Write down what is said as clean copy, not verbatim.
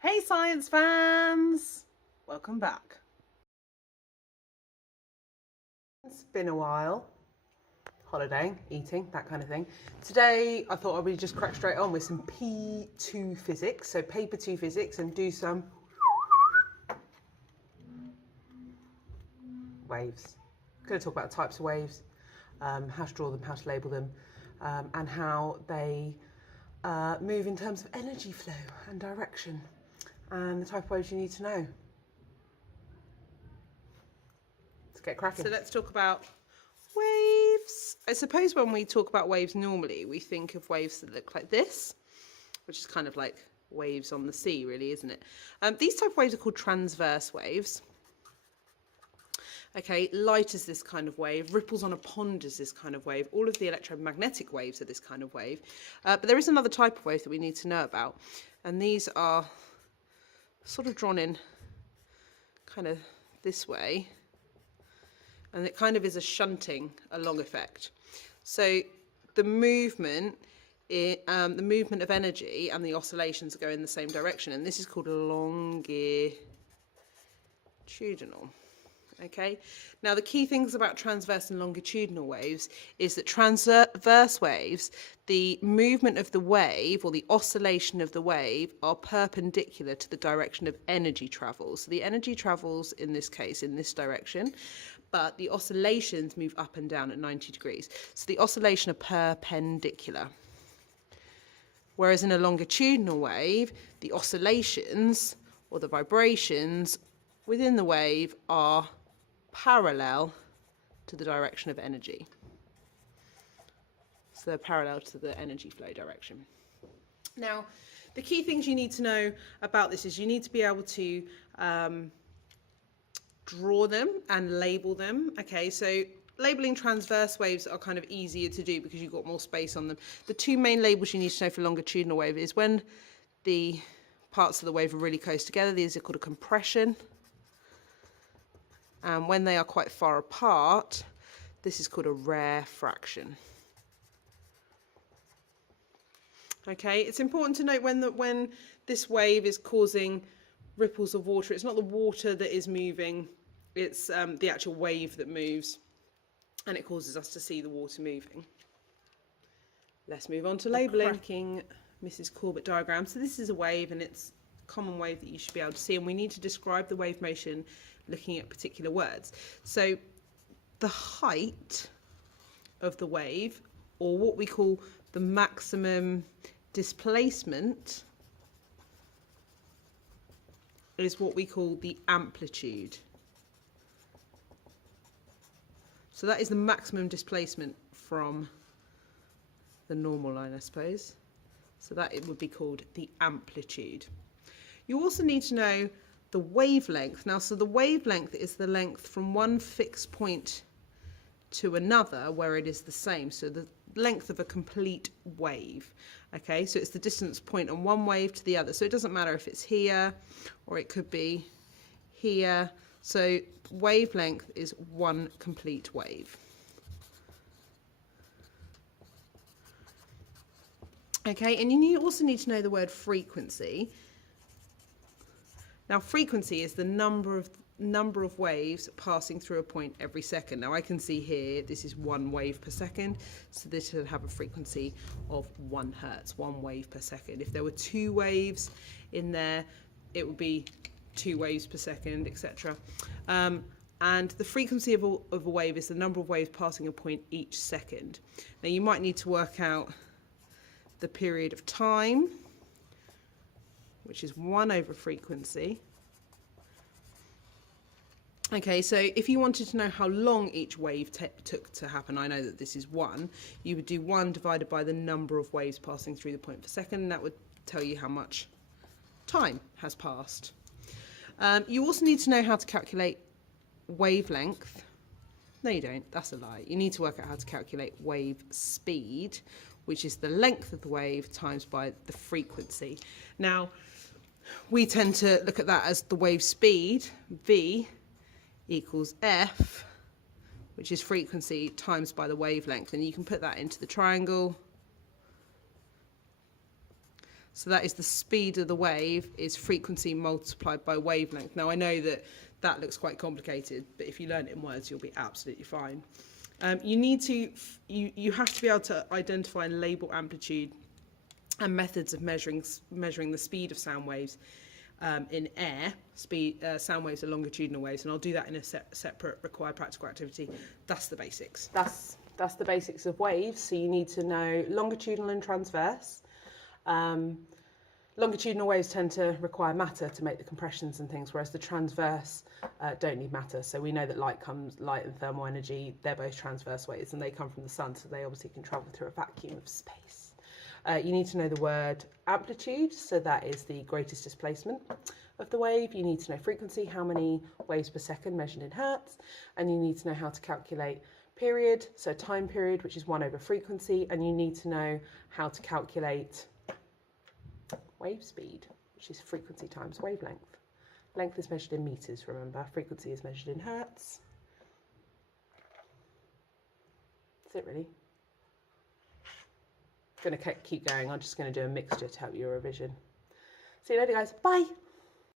Hey science fans! Welcome back. It's been a while. Holidaying, eating, that kind of thing. Today I thought I would just crack straight on with some P2 physics, so paper 2 physics, and do some waves. I'm going to talk about types of waves, how to draw them, how to label them, and how they move in terms of energy flow and direction, and the type of waves you need to know. Let's get cracking. So let's talk about waves. I suppose when we talk about waves normally, we think of waves that look like this, which is kind of like waves on the sea, really, isn't it? These type of waves are called transverse waves. Okay, light is this kind of wave, ripples on a pond is this kind of wave, all of the electromagnetic waves are this kind of wave. But there is another type of wave that we need to know about, and these are sort of drawn in kind of this way, and it kind of is a shunting along effect. So the movement of energy and the oscillations go in the same direction, and this is called longitudinal. Okay, now the key things about transverse and longitudinal waves is that transverse waves, the movement of the wave or the oscillation of the wave are perpendicular to the direction of energy travel. So the energy travels in this case in this direction, but the oscillations move up and down at 90 degrees. So the oscillation are perpendicular. Whereas in a longitudinal wave, the oscillations or the vibrations within the wave are parallel to the direction of energy. So they're parallel to the energy flow direction. Now, the key things you need to know about this is you need to be able to draw them and label them. Okay, so labeling transverse waves are kind of easier to do because you've got more space on them. The two main labels you need to know for longitudinal wave is when the parts of the wave are really close together, these are called a compression. And when they are quite far apart, this is called a rarefaction. Okay, it's important to note when this wave is causing ripples of water, it's not the water that is moving, it's the actual wave that moves, and it causes us to see the water moving. Let's move on to labeling. Cracking Mrs. Corbett diagram. So this is a wave, and it's a common wave that you should be able to see, and we need to describe the wave motion looking at particular words. So the height of the wave, or what we call the maximum displacement, is what we call the amplitude. So that is the maximum displacement from the normal line, I suppose. So that it would be called the amplitude. You also need to know the wavelength. Now, so the wavelength is the length from one fixed point to another where it is the same. So the length of a complete wave. Okay, so it's the distance point on one wave to the other. So it doesn't matter if it's here or it could be here. So wavelength is one complete wave. Okay, and you also need to know the word frequency. Now, frequency is the number of waves passing through a point every second. Now, I can see here this is 1 wave per second, so this would have a frequency of 1 hertz, 1 wave per second. If there were 2 waves in there, it would be 2 waves per second, etc. And the frequency of a wave is the number of waves passing a point each second. Now, you might need to work out the period of time, which is 1 over frequency. Okay, so if you wanted to know how long each wave took to happen, I know that this is 1, you would do 1 divided by the number of waves passing through the point per second, and that would tell you how much time has passed. You also need to know how to calculate wavelength. No, you don't, that's a lie. You need to work out how to calculate wave speed, which is the length of the wave times by the frequency. Now, we tend to look at that as the wave speed, v, equals f, which is frequency times by the wavelength, and you can put that into the triangle. So that is the speed of the wave is frequency multiplied by wavelength. Now I know that that looks quite complicated, but if you learn it in words, you'll be absolutely fine. You have to be able to identify and label amplitude and methods of measuring the speed of sound waves in air. Sound waves are longitudinal waves, and I'll do that in a separate required practical activity. That's the basics. That's the basics of waves. So you need to know longitudinal and transverse. Longitudinal waves tend to require matter to make the compressions and things, whereas the transverse don't need matter. So we know that light and thermal energy, they're both transverse waves, and they come from the sun, so they obviously can travel through a vacuum of space. You need to know the word amplitude, so that is the greatest displacement of the wave. You need to know frequency, how many waves per second measured in hertz, and you need to know how to calculate period, so time period, which is 1 over frequency, and you need to know how to calculate wave speed, which is frequency times wavelength. Length is measured in meters, remember. Frequency is measured in hertz. That's it, really. I'm going to keep going. I'm just going to do a mixture to help your revision. See you later, guys. Bye.